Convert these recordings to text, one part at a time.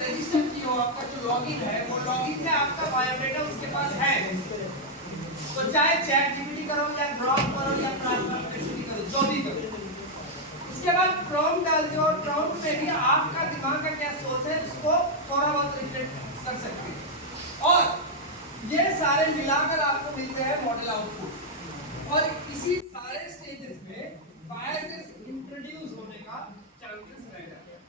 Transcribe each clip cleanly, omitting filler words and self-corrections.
Register की हो, आपका जो लॉगिन है वो लॉगिन है, आपका बायोडाटा उसके पास है, तो चाहे चैट जीपीटी करो या ड्रॉप करो या ट्रांसलेशन करो, जो भी करो, उसके बाद प्रॉम्प्ट डाल दो और प्रॉम्प्ट में भी आपका दिमाग का क्या सोच है उसको थोड़ा बहुत रिफ्लेक्ट कर सकते हैं और ये सारे मिलाकर आपको मिलते हैं मॉडल आउटपुट। और इसी सारे स्टेजेस में बायसेस इंट्रोड्यूस होने का चांसेस रह जाते हैं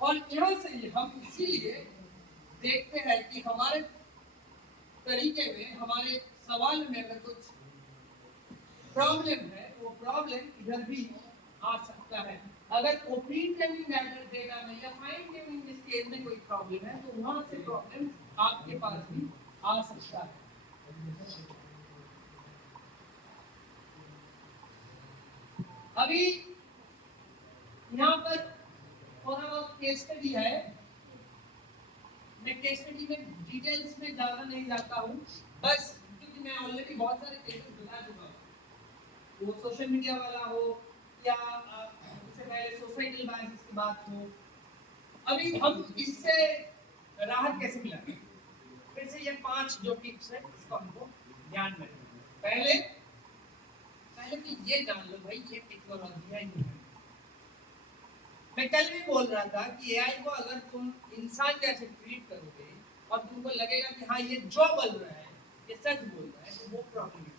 और यहाँ से ही हम इसीलिए देखते हैं कि हमारे तरीके में, हमारे सवाल में अगर कुछ प्रॉब्लम है वो प्रॉब्लम इधर भी आ सकता है। अगर ओपन ट्रेनिंग मैटर डेटा में या फाइन ट्यूनिंग स्केल में कोई प्रॉब्लम है तो वहां से प्रॉब्लम आपके पास भी आ सकता है। अभी यहाँ पर थोड़ा बहुत केस स्टडी है, मैं केस स्टडी में डिटेल्स में ज्यादा नहीं जाता हूँ, बस क्योंकि मैं ऑलरेडी बहुत सारे केसेस बता चुका हूँ, वो सोशल मीडिया वाला हो या उससे पहले सोसाइटल बायसेस की बात हो। अभी हम इससे राहत कैसे मिलाएंगे, फिर से ये 5 जो टिप्स है इसको हमको ध्यान में रखना। पहले तो ये जान लो भाई ये टेक्नोलॉजी है। मैं कल भी बोल रहा था कि एआई को अगर तुम इंसान जैसे ट्रीट करोगे और तुमको लगेगा कि हाँ ये जो बोल रहा है ये सच बोल रहा है तो वो प्रॉब्लम है।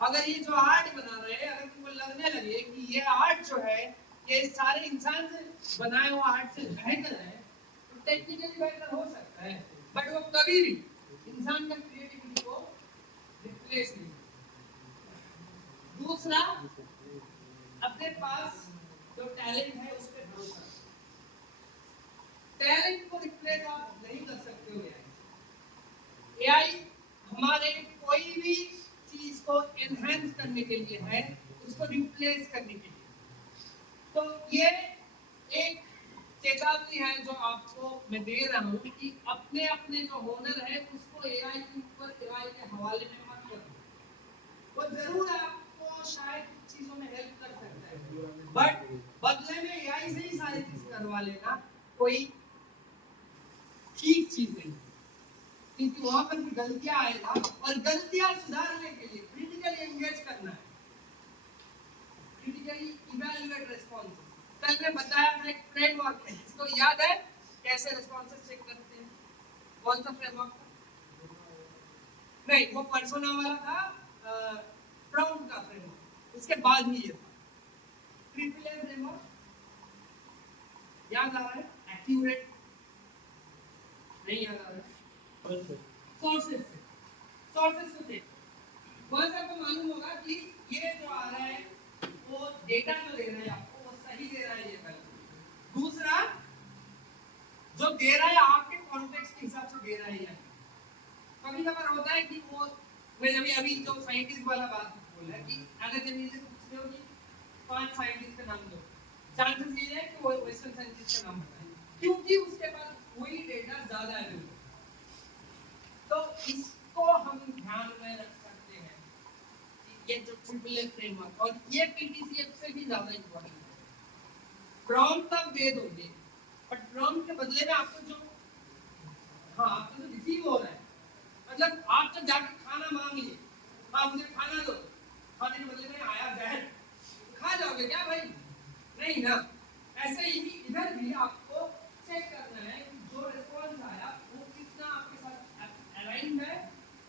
अगर ये जो आर्ट बना रहे हैं, अगर तुमको लगने लगे कि ये आर्ट जो है ये सारे इंसान से बनाए हुआ आर्ट से बेहतर है तो टेक्निकली बेहतर हो सकता है, बट वो कभी भी इंसान का क्रिएटिविटी को रिप्लेस नहीं। दूसरा, अपने पास जो टैलेंट है उस पर भरोसा। टैलेंट को रिप्लेस आप नहीं कर सकते हो। एआई हमारे कोई भी चीज को एनहांस करने के लिए है, उसको रिप्लेस करने के लिए। तो ये एक चेतावनी है जो आपको मैं दे रहा हूँ कि अपने अपने जो हुनर है उसको एआई के ऊपर, एआई के हवाले में मत करो। वो जरूर आपको शायद कुछ चीजों में हेल्प कर सकता है, बट बदले में एआई से ही सारी चीज करवा लेना कोई ठीक चीज नहीं, क्योंकि वहां पर भी गलतियां आएगा और गलतियां सुधारने के लिए क्रिटिकली एंगेज करना है, क्रिटिकली इवैल्यूएट रेस्पॉन्सेस। कल मैं बताया था एक फ्रेमवर्क है, इसको याद है कैसे रेस्पॉन्सेस चेक करते हैं? कौन सा फ्रेमवर्क था? नहीं, वो पर्सोना वाला था, प्रॉम्प्ट का फ्रेमवर्क, उसके बाद ही ये था ट्रिपल ए फ्रेमवर्क। याद आ रहा है? एक्यूरेट नहीं याद आ रहा है? सोर्सेस को चेक, वहां से आपको मालूम होगा कि ये जो आ रहा है वो डेटा जो दे रहा है आपको वो सही दे रहा है ये गलत। दूसरा, जो दे रहा है आपके कॉन्टेक्स्ट के हिसाब से दे रहा है या कभी कभार होता है कि वो मैं अभी जो साइंटिस्ट वाला बात बोल रहा है कि अगर जब से पूछ रहे हो कि 5 साइंटिस्ट का नाम दो, चांसेस ये है कि वो वेस्टर्न साइंटिस्ट का नाम बताए क्योंकि उसके पास वही डेटा ज्यादा है। तो इसको हम ध्यान में रख सकते हैं कि ये जो ट्रिपल ए फ्रेमवर्क और ये पीटीसीएफ से भी ज्यादा इंपॉर्टेंट है। प्रॉम्प्ट आप दे दोगे बट प्रॉम्प्ट के बदले में आपको जो आपको जो रिसीव हो रहा है, मतलब आप जब जाके खाना मांग लिए, हाँ मुझे खाना दो, खाने के बदले में आया जहर, खा जाओगे क्या भाई? नहीं ना। ऐसे ही इधर भी आपको चेक करना है कि जो रिस्पॉन्स आया वो कितना आपके साथ अलाइन है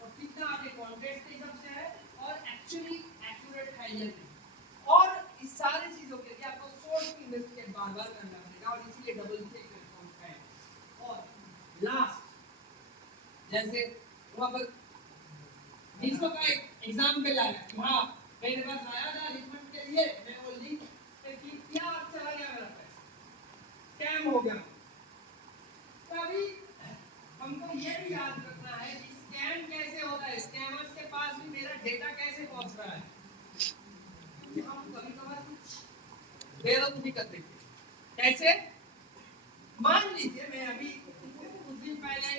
और कितना आपके कॉन्टेक्स्ट के हिसाब से है और एक्चुअली एक्यूरेट है या नहीं। और इस सारी चीजों के लिए आपको सोर्स की इन्वेस्टिगेट बार-बार करना पड़ेगा और इसीलिए डबल चेक रिस्पॉन्स है। और लास्ट, जैसे वहां पर जिसको का एग्जाम्पल आया कि हाँ मेरे पास आया था रिफंड के लिए, मैं वो लिंक पे क्लिक किया और चला गया मेरा पैसा, स्कैम हो गया। तभी हमको ये भी याद रखना है कि स्कैम कैसे होता है, स्कैमर्स के पास भी मेरा डेटा कैसे पहुंच रहा है, क्योंकि हम कभी कभार कुछ बेवकूफी कर देते हैं। कैसे? मान लीजिए मैं अभी कुछ दिन पहले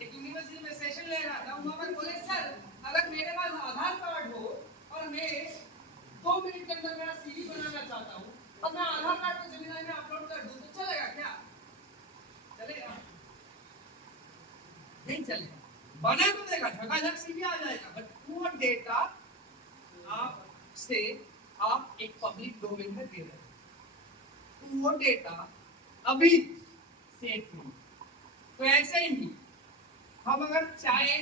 एक यूनिवर्सिटी में सेशन ले रहा था, वहां पर बोले सर अगर मेरे पास आधार कार्ड हो और मैं 2 मिनट के अंदर मेरा सीवी बनाना चाहता हूँ और मैं आधार कार्ड को जेमिनी में अपलोड कर दूं तो चलेगा क्या? नहीं चलेगा, बना तो देगा, झकाझक सीवी आ जाएगा, बट वो डेटा आपसे आप एक पब्लिक डोमेन में दे रहे हैं, तो वो डेटा अभी सेफ नहीं। तो ऐसे ही हम अगर चाहे